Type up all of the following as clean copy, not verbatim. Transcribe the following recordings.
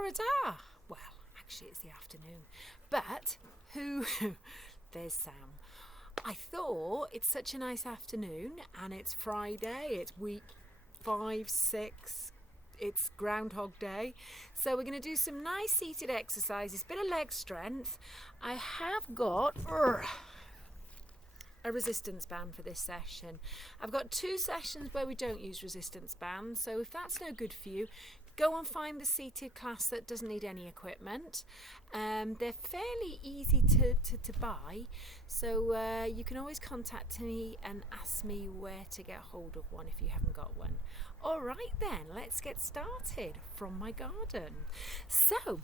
Sarah Tagg. Well, actually it's the afternoon. But there's Sam. I thought it's such a nice afternoon and it's Friday, it's week 5, 6, it's Groundhog Day. So we're going to do some nice seated exercises, bit of leg strength. I have got a resistance band for this session. I've got 2 sessions where we don't use resistance bands, so if that's no good for you, go and find the seated class that doesn't need any equipment. They're fairly easy to buy, so you can always contact me and ask me where to get hold of one if you haven't got one. All right then, let's get started from my garden. So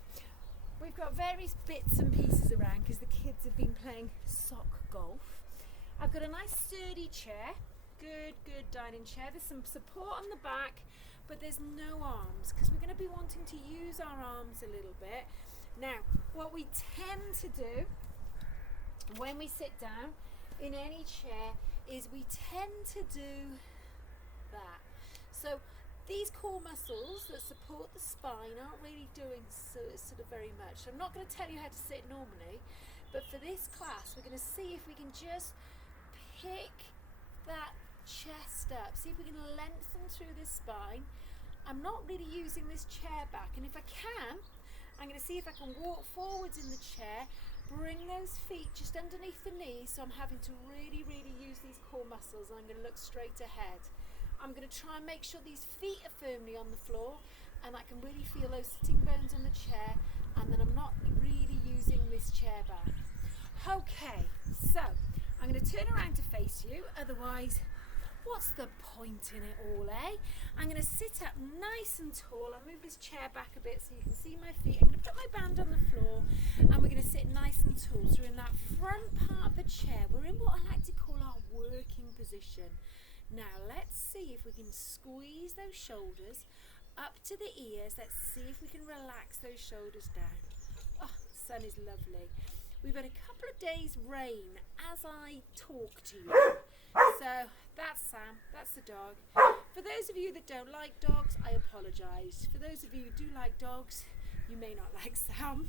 we've got various bits and pieces around because the kids have been playing sock golf. I've got a nice sturdy chair, good dining chair. There's some support on the back, but there's no arms because we're going to be wanting to use our arms a little bit. Now, what we tend to do when we sit down in any chair is we tend to do that. So these core muscles that support the spine aren't really doing sort of very much. So I'm not going to tell you how to sit normally, but for this class we're going to see if we can just pick that chest up, see if we can lengthen through the spine. I'm not really using this chair back, and if I can, I'm going to see if I can walk forwards in the chair, bring those feet just underneath the knees, so I'm having to really use these core muscles, and I'm going to look straight ahead. I'm going to try and make sure these feet are firmly on the floor and I can really feel those sitting bones on the chair, and then I'm not really using this chair back. Okay, so I'm going to turn around to face you, otherwise what's the point in it all, eh? I'm going to sit up nice and tall. I'll move this chair back a bit so you can see my feet. I'm going to put my band on the floor and we're going to sit nice and tall. So we're in that front part of the chair. We're in what I like to call our working position. Now let's see if we can squeeze those shoulders up to the ears. Let's see if we can relax those shoulders down. Oh, the sun is lovely. We've had a couple of days rain as I talk to you. So that's Sam, that's the dog. For those of you that don't like dogs, I apologise. For those of you who do like dogs, you may not like Sam.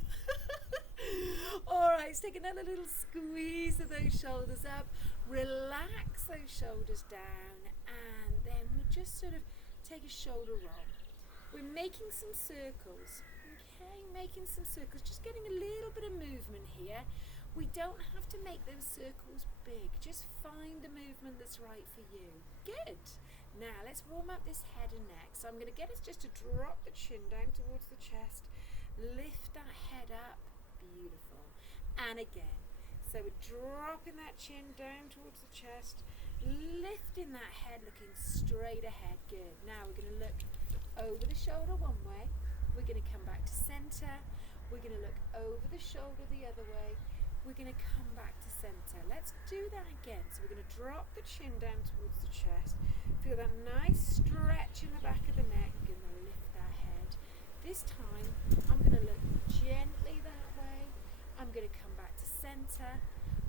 Alright, let's take another little squeeze of those shoulders up. Relax those shoulders down, and then we just sort of take a shoulder roll. We're making some circles. Okay, making some circles, just getting a little bit of movement here. We don't have to make those circles big, just find the movement that's right for you. Good. Now let's warm up this head and neck. So I'm going to get us just to drop the chin down towards the chest, lift that head up, beautiful. And again, so we're dropping that chin down towards the chest, lifting that head, looking straight ahead. Good. Now we're going to look over the shoulder one way. We're going to come back to center. We're going to look over the shoulder the other way. We're going to come back to center. Let's do that again. So we're going to drop the chin down towards the chest. Feel that nice stretch in the back of the neck. We're going to lift that head. This time, I'm going to look gently that way. I'm going to come back to center.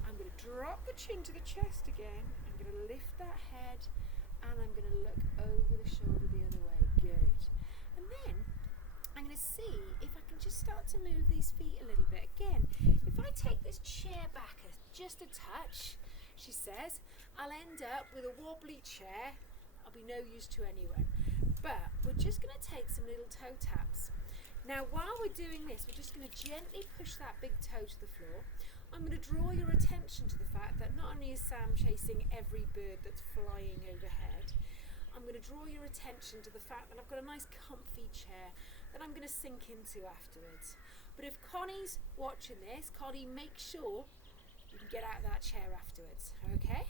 I'm going to drop the chin to the chest again. I'm going to lift that head. And I'm going to look over the shoulder the other way. Good. And then I'm going to see if I can just start to move these feet a little bit. Again, if I take this chair back just a touch, she says, I'll end up with a wobbly chair. I'll be no use to anyone. But we're just going to take some little toe taps. Now, while we're doing this, we're just going to gently push that big toe to the floor. I'm going to draw your attention to the fact that not only is Sam chasing every bird that's flying overhead, I'm going to draw your attention to the fact that I've got a nice comfy chair that I'm going to sink into afterwards. But if Connie's watching this, Connie, make sure you can get out of that chair afterwards, okay?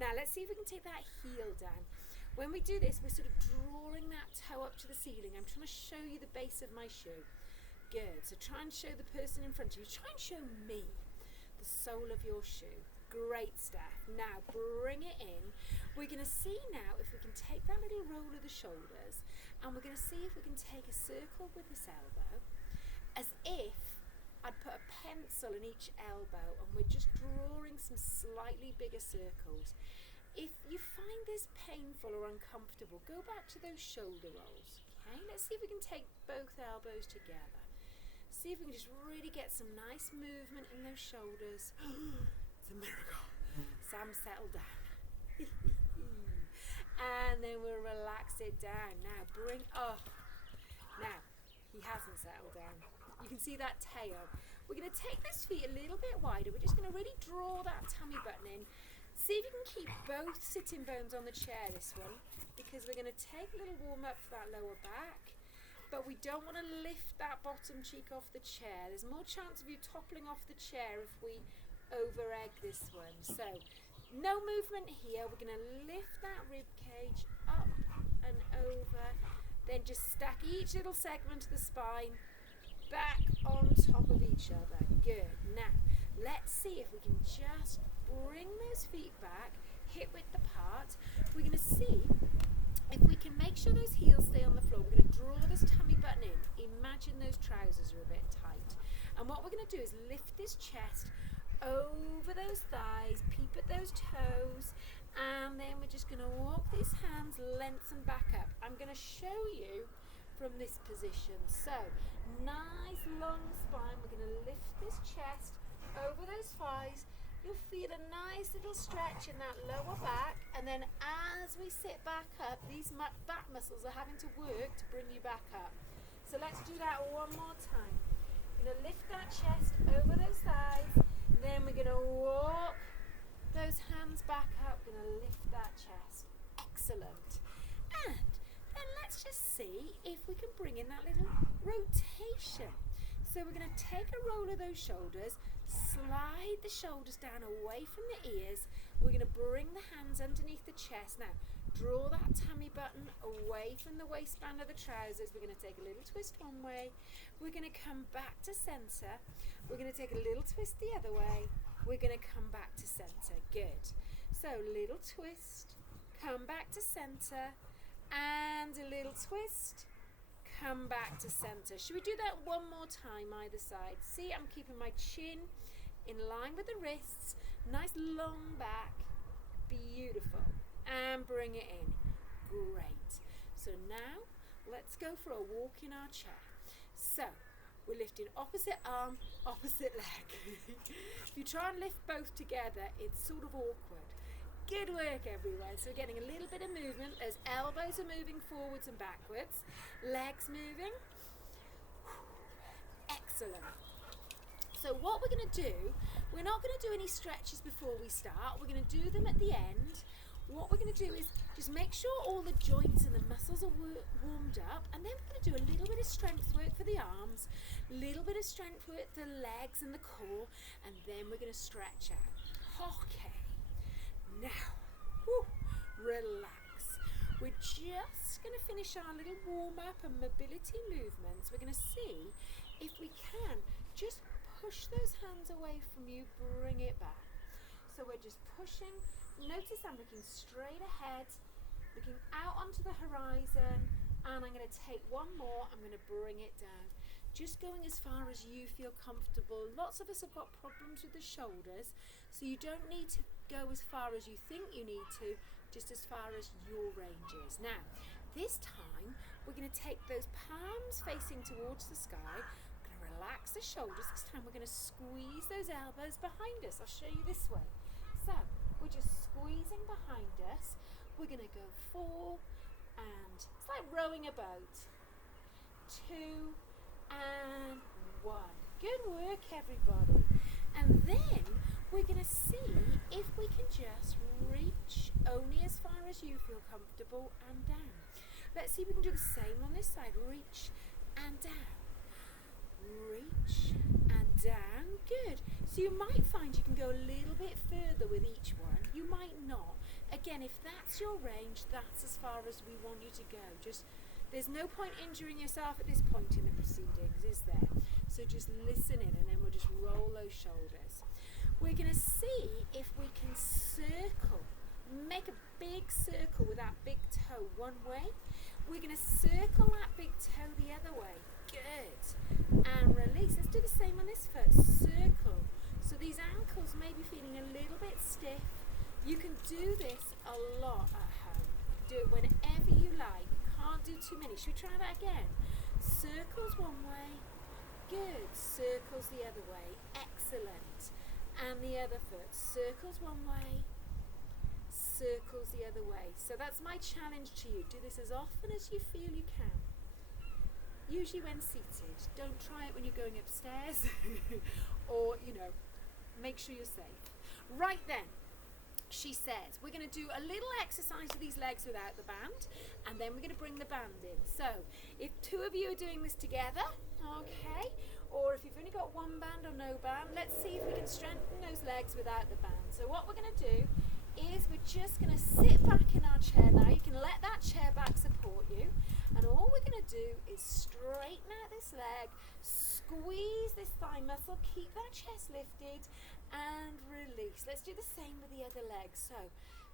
Now let's see if we can take that heel down. When we do this, we're sort of drawing that toe up to the ceiling. I'm trying to show you the base of my shoe. Good, so try and show the person in front of you. Try and show me the sole of your shoe. Great stuff. Now bring it in. We're going to see now if we can take that little roll of the shoulders, and we're going to see if we can take a circle with this elbow, as if I'd put a pencil in each elbow, and we're just drawing some slightly bigger circles. If you find this painful or uncomfortable, go back to those shoulder rolls. Okay, let's see if we can take both elbows together. See if we can just really get some nice movement in those shoulders. It's a miracle. Sam, settle down. And then we'll relax it down. Now bring up. Now, he hasn't settled down. You can see that tail. We're going to take those feet a little bit wider. We're just going to really draw that tummy button in. See if you can keep both sitting bones on the chair this one, because we're going to take a little warm up for that lower back, but we don't want to lift that bottom cheek off the chair. There's more chance of you toppling off the chair if we over egg this one. So no movement here. We're going to lift that rib cage up and over, then just stack each little segment of the spine back on top of each other. Good. Now let's see if we can just bring those feet back, hip width apart. We're going to see if we can make sure those heels stay on the floor. We're going to draw this tummy button in. Imagine those trousers are a bit tight. And what we're going to do is lift this chest over those thighs, peep at those toes, and then we're just going to walk these hands lengthen back up. I'm going to show you from this position. So nice long spine. We're going to lift this chest over those thighs. You'll feel a nice little stretch in that lower back, and then as we sit back up, these back muscles are having to work to bring you back up. So let's do that one more time. We're going to lift that chest over those thighs, then we're going to walk those hands back up. We're going to lift that chest. Excellent. And then let's just see if we can bring in that little rotation. So we're going to take a roll of those shoulders, slide the shoulders down away from the ears. We're going to bring the hands underneath the chest. Now, draw that tummy button away from the waistband of the trousers. We're going to take a little twist one way. We're going to come back to center. We're going to take a little twist the other way. We're going to come back to center. Good. So, little twist, come back to center, and a little twist, come back to center. Should we do that one more time either side? See, I'm keeping my chin in line with the wrists, nice long back, beautiful, and bring it in. Great. So now let's go for a walk in our chair. So we're lifting opposite arm, opposite leg. If you try and lift both together, it's sort of awkward. Good work everyone. So we're getting a little bit of movement. Those elbows are moving forwards and backwards. Legs moving. Excellent. So what we're going to do, we're not going to do any stretches before we start. We're going to do them at the end. What we're going to do is just make sure all the joints and the muscles are warmed up, and then we're going to do a little bit of strength work for the arms, a little bit of strength work for the legs and the core, and then we're going to stretch out. Okay. Now, relax. We're just going to finish our little warm-up and mobility movements. We're going to see if we can just push those hands away from you, bring it back. So we're just pushing. Notice I'm looking straight ahead, looking out onto the horizon, and I'm going to take one more. I'm going to bring it down. Just going as far as you feel comfortable. Lots of us have got problems with the shoulders, so you don't need to go as far as you think you need to, just as far as your range is. Now, this time, we're going to take those palms facing towards the sky. We're going to relax the shoulders. This time, we're going to squeeze those elbows behind us. I'll show you this way. So, we're just squeezing behind us. We're going to go 4, and it's like rowing a boat. 2, and 1. Good work, everybody. And then we're going to see if we can just reach only as far as you feel comfortable and down. Let's see if we can do the same on this side. Reach and down. Reach and down. Good. So you might find you can go a little bit further with each one. You might not. Again, if that's your range, that's as far as we want you to go. There's no point injuring yourself at this point in the proceedings, is there? So just listen in, and then we'll just roll those shoulders. We're going to see if we can circle. Make a big circle with that big toe one way. We're going to circle that big toe the other way. Good. And release. Let's do the same on this foot. Circle. So these ankles may be feeling a little bit stiff. You can do this a lot at home. Do it whenever you like. can't do too many. Should we try that again? Circles one way. Good. Circles the other way. Excellent. And the other foot. Circles one way. Circles the other way. So that's my challenge to you. Do this as often as you feel you can. Usually when seated. Don't try it when you're going upstairs. Or, make sure you're safe. Right then. She says we're going to do a little exercise with these legs without the band, and then we're going to bring the band in. So if two of you are doing this together, okay, or if you've only got one band or no band, let's see if we can strengthen those legs without the band. So what we're going to do is we're just going to sit back in our chair now. You can let that chair back support you, and all we're going to do is straighten out this leg, squeeze this thigh muscle, keep that chest lifted, and release. Let's do the same with the other leg. So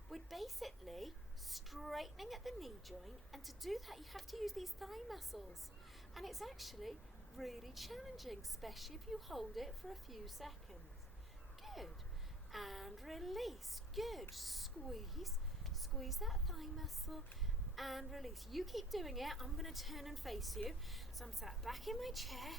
we're basically straightening at the knee joint, and to do that you have to use these thigh muscles, and it's actually really challenging, especially if you hold it for a few seconds. Good. And release. Good. Squeeze that thigh muscle and release. You keep doing it. I'm going to turn and face you. So I'm sat back in my chair.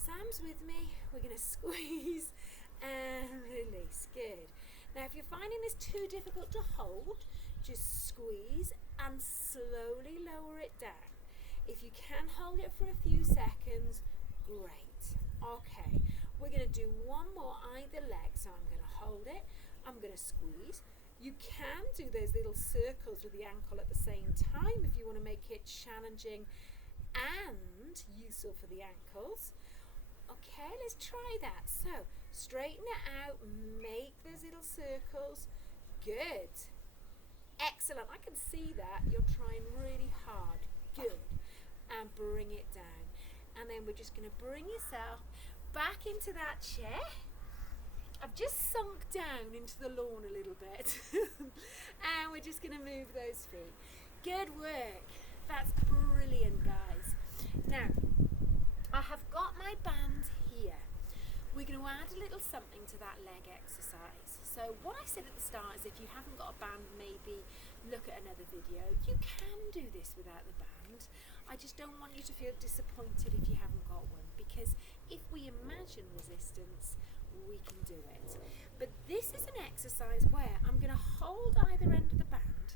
Sam's with me. We're going to squeeze and release. Good. Now if you're finding this too difficult to hold, just squeeze and slowly lower it down. If you can hold it for a few seconds, great. Okay, we're going to do one more either leg. So I'm going to hold it, I'm going to squeeze. You can do those little circles with the ankle at the same time if you want to make it challenging and useful for the ankles. Okay, let's try that. So straighten it out, make those little circles. Good. Excellent. I can see that you're trying really hard. Good. And bring it down. And then we're just going to bring yourself back into that chair. I've just sunk down into the lawn a little bit. And we're just going to move those feet. Good work. That's brilliant, guys. Now, I have got my band here. We're going to add a little something to that leg exercise. So what I said at the start is if you haven't got a band, maybe look at another video. You can do this without the band. I just don't want you to feel disappointed if you haven't got one, because if we imagine resistance, we can do it. But this is an exercise where I'm going to hold either end of the band.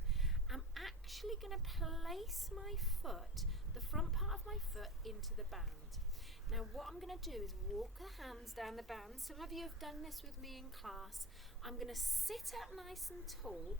I'm actually going to place my foot, the front part of my foot, into the band. Now what I'm going to do is walk the hands down the band. Some of you have done this with me in class. I'm going to sit up nice and tall,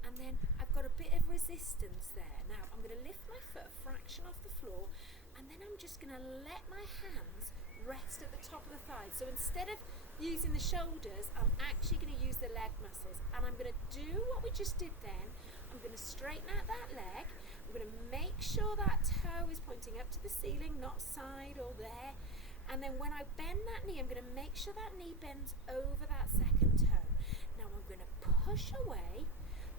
and then I've got a bit of resistance there. Now I'm going to lift my foot a fraction off the floor, and then I'm just going to let my hands rest at the top of the thighs. So instead of using the shoulders, I'm actually going to use the leg muscles, and I'm going to do what we just did then. I'm going to straighten out that leg. I'm going to make sure that toe is pointing up to the ceiling, not side or there. And then when I bend that knee, I'm going to make sure that knee bends over that second toe. Now I'm going to push away,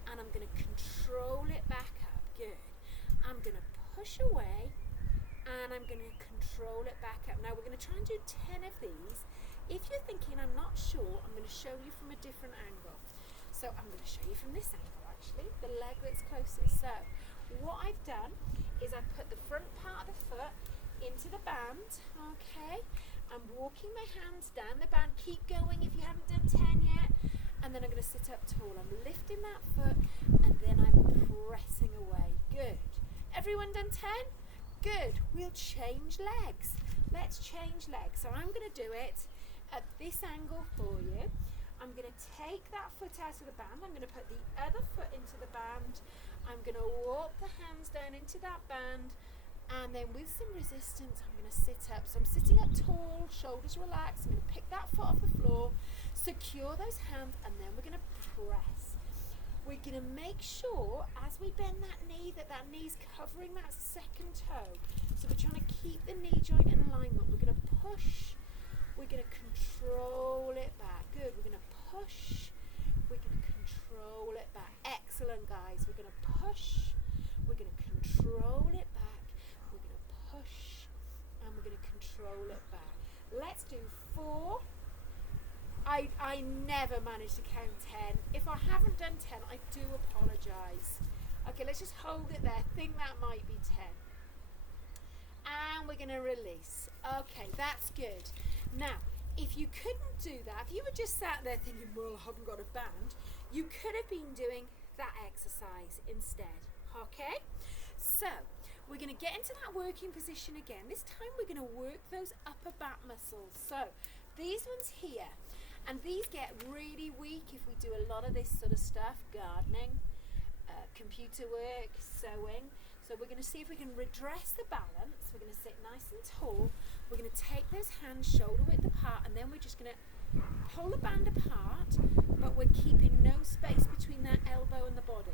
and I'm going to control it back up. Good. I'm going to push away, and I'm going to control it back up. Now we're going to try and do 10 of these. If you're thinking I'm not sure, I'm going to show you from a different angle. So I'm going to show you from this angle, actually, the leg that's closest. So what I've done is I've put the front part of the foot into the band. Okay, I'm walking my hands down the band. Keep going if you haven't done 10 yet. And then I'm going to sit up tall. I'm lifting that foot, and then I'm pressing away. Good. Everyone done 10? Good. We'll change legs. Let's change legs. So I'm going to do it at this angle for you. I'm going to take that foot out of the band. I'm going to put the other foot into the band. I'm going to walk the hands down into that band, and then with some resistance I'm going to sit up. So I'm sitting up tall, shoulders relaxed. I'm going to pick that foot off the floor, secure those hands, and then we're going to press. We're going to make sure as we bend that knee that that knee's covering that second toe. So we're trying to keep the knee joint in alignment. We're going to push. We're going to control it back. Good. We're going to push. We're going to control it back. Excellent, guys. We're going to push. We're going to control it back. We're going to push. And we're going to control it back. Let's do 4. I never managed to count 10. If I haven't done 10, I do apologise. Okay, let's just hold it there. I think that might be 10. And we're going to release. Okay, that's good. Now, if you couldn't do that, if you were just sat there thinking, well, I haven't got a band, you could have been doing that exercise instead. Okay? So, we're going to get into that working position again. This time we're going to work those upper back muscles. So, these ones here. And these get really weak if we do a lot of this sort of stuff, gardening, computer work, sewing. So we're going to see if we can redress the balance. We're going to sit nice and tall. We're going to take those hands shoulder width apart, and then we're just going to pull the band apart, but we're keeping no space between that elbow and the body.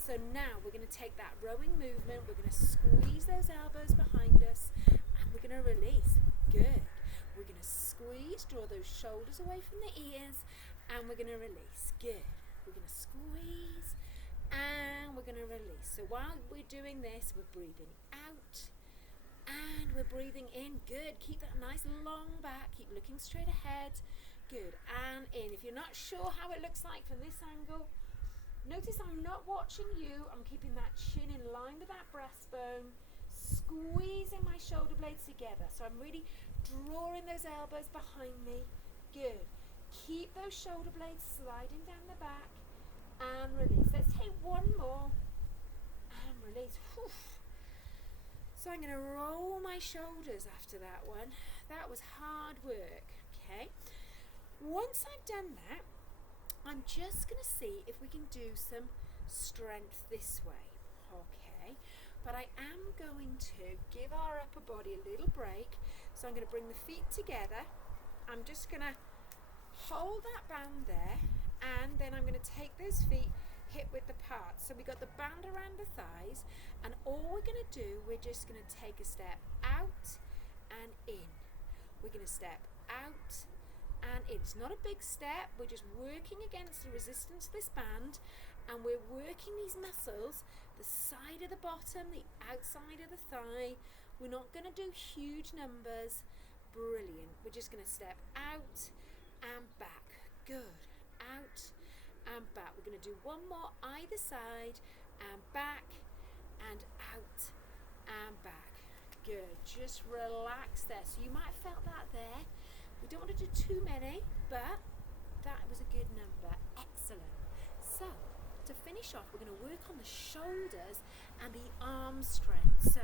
So now we're going to take that rowing movement. We're going to squeeze those elbows behind us, and we're going to release. Good. We're going to squeeze, draw those shoulders away from the ears, and we're going to release. Good. We're going to squeeze, and we're going to release. So while we're doing this, we're breathing out, and we're breathing in. Good. Keep that nice long back. Keep looking straight ahead. Good. And in. If you're not sure how it looks like from this angle, notice I'm not watching you. I'm keeping that chin in line with that breastbone, squeezing my shoulder blades together. So I'm really drawing those elbows behind me. Good. Keep those shoulder blades sliding down the back and release. Let's take one more and release. Whew. So I'm going to roll my shoulders after that one. That was hard work. Okay. Once I've done that, I'm just going to see if we can do some strength this way. Okay. But I am going to give our upper body a little break. So I'm going to bring the feet together. I'm just going to hold that band there, and then I'm going to take those feet hip width apart. So we got the band around the thighs, and all we're going to do, we're just going to take a step out and in. We're going to step out and in. It's not a big step. We're just working against the resistance of this band, and we're working these muscles, the side of the bottom, the outside of the thigh. We're not going to do huge numbers. Brilliant. We're just going to step out and back. Good. Out and back. We're going to do one more either side, and back and out and back. Good. Just relax there. So you might have felt that there. We don't want to do too many, but that was a good number. Excellent. So to finish off, we're going to work on the shoulders and the arm strength. So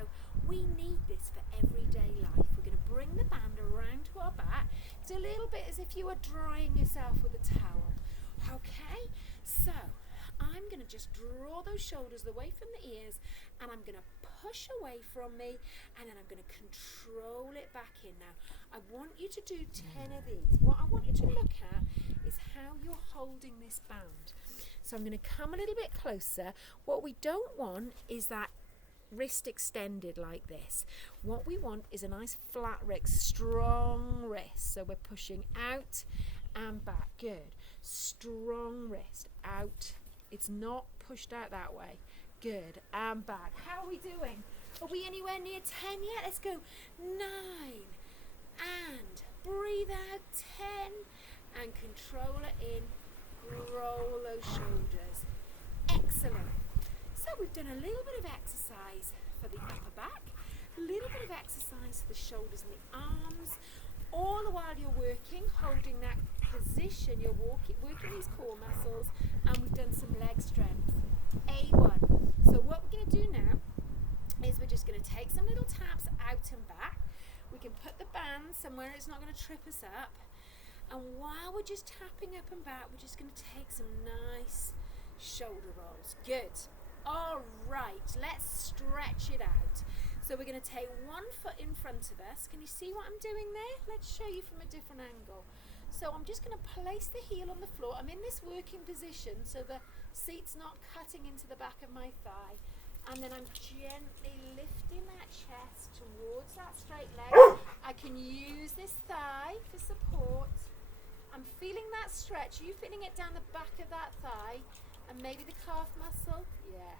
we need this for everyday life. We're going to bring the band around to our back. It's a little bit as if you were drying yourself with a towel. Okay, so I'm going to just draw those shoulders away from the ears, and I'm going to push away from me, and then I'm going to control it back in. Now, I want you to do 10 of these. What I want you to look at is how you're holding this band. So I'm going to come a little bit closer. What we don't want is that wrist extended like this. What we want is a nice flat wrist, strong wrist. So we're pushing out and back. Good. Strong wrist. Out. It's not pushed out that way. Good. And back. How are we doing? Are we anywhere near 10 yet? Let's go. 9. And breathe out. 10. And control it in. Roll those shoulders. Excellent. So we've done a little bit of exercise for the upper back, a little bit of exercise for the shoulders and the arms. All the while you're working, holding that position, you're working these core muscles, and we've done some leg strength. A1. So what we're going to do now is we're just going to take some little taps out and back. We can put the band somewhere it's not going to trip us up. And while we're just tapping up and back, we're just going to take some nice shoulder rolls. Good. All right, let's stretch it out. So we're going to take one foot in front of us. Can you see what I'm doing there? Let's show you from a different angle. So I'm just going to place the heel on the floor. I'm in this working position so the seat's not cutting into the back of my thigh. And then I'm gently lifting that chest towards that straight leg. I can use this thigh for support. I'm feeling that stretch. Are you feeling it down the back of that thigh? And maybe the calf muscle? Yeah.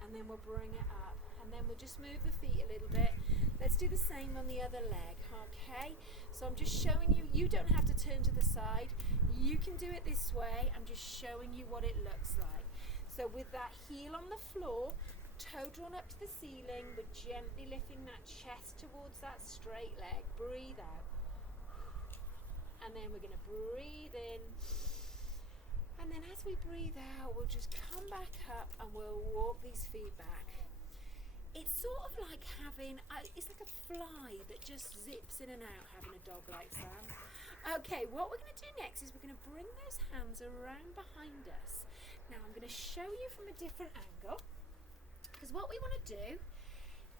And then we'll bring it up. And then we'll just move the feet a little bit. Let's do the same on the other leg, okay? So I'm just showing you, you don't have to turn to the side. You can do it this way. I'm just showing you what it looks like. So with that heel on the floor, toe drawn up to the ceiling, we're gently lifting that chest towards that straight leg. Breathe out. And then we're going to breathe in. And then as we breathe out, we'll just come back up and we'll walk these feet back. It's sort of like having, it's like a fly that just zips in and out, having a dog like Sam. Okay, what we're going to do next is we're going to bring those hands around behind us. Now I'm going to show you from a different angle, because what we want to do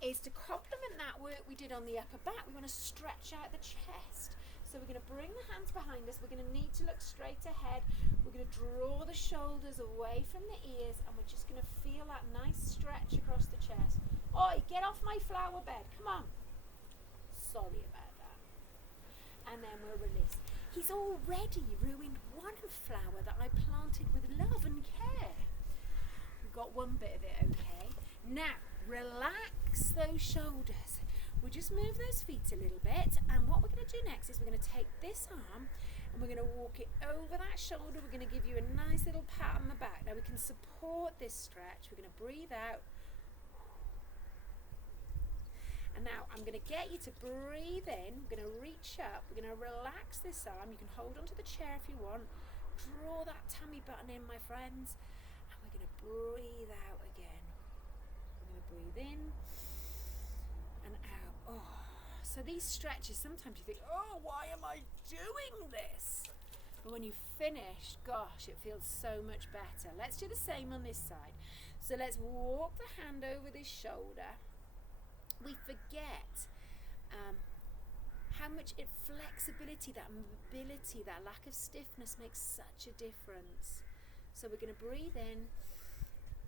is to complement that work we did on the upper back, we want to stretch out the chest. So we're going to bring the hands behind us, we're going to need to look straight ahead, we're going to draw the shoulders away from the ears, and we're just going to feel that nice stretch across the chest. Oi, get off my flower bed, come on. Sorry about that. And then we'll release. He's already ruined one flower that I planted with love and care. We've got one bit of it, okay. Now, relax those shoulders. We'll just move those feet a little bit, and what we're going to do next is we're going to take this arm and we're going to walk it over that shoulder. We're going to give you a nice little pat on the back. Now we can support this stretch. We're going to breathe out. And now I'm going to get you to breathe in. We're going to reach up. We're going to relax this arm. You can hold onto the chair if you want. Draw that tummy button in, my friends. And we're going to breathe out again. We're going to breathe in and out. Oh, so these stretches, sometimes you think, oh, why am I doing this? But when you finish, gosh, it feels so much better. Let's do the same on this side. So let's walk the hand over this shoulder. We forget how much flexibility, that mobility, that lack of stiffness makes such a difference. So we're going to breathe in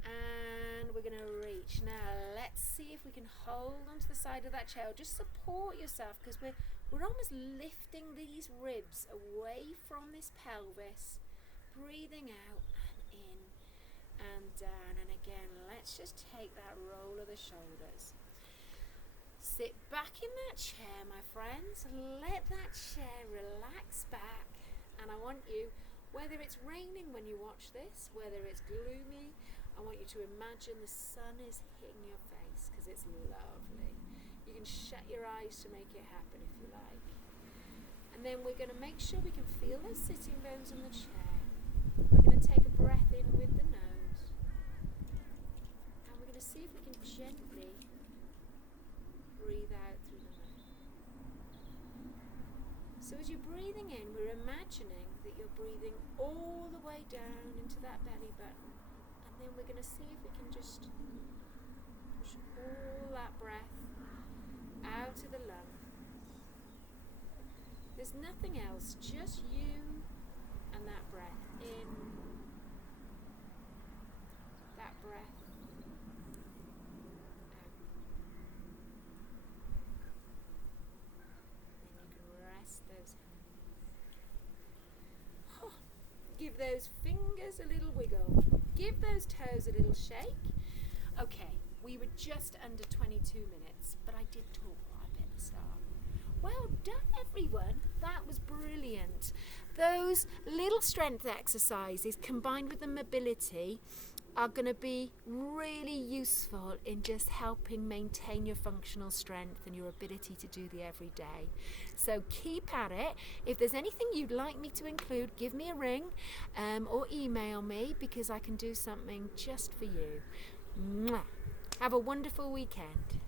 and we're going to reach. Now let's see if we can hold onto the side of that chair. Just support yourself, because we're almost lifting these ribs away from this pelvis. Breathing out and in and down. And again, let's just take that roll of the shoulders. Sit back in that chair, my friends. Let that chair relax back. And I want you, whether it's raining when you watch this, whether it's gloomy, I want you to imagine the sun is hitting your face, because it's lovely. You can shut your eyes to make it happen if you like. And then we're going to make sure we can feel those sitting bones on the chair. We're going to take a breath in with the nose. And we're going to see if we can gently breathe out through the mouth. So as you're breathing in, we're imagining that you're breathing all the way down into that belly button. And then we're going to see if we can just push all that breath out to the lung. There's nothing else, just you and that breath in, that breath out. Then you can rest those hands. Oh, give those fingers a little wiggle. Give those toes a little shake. Okay, we were just under 22 minutes, but I did talk quite a bit at the start. Well done, everyone. That was brilliant. Those little strength exercises combined with the mobility are going to be really useful in just helping maintain your functional strength and your ability to do the everyday. So keep at it. If there's anything you'd like me to include, give me a ring or email me, because I can do something just for you. Mwah. Have a wonderful weekend.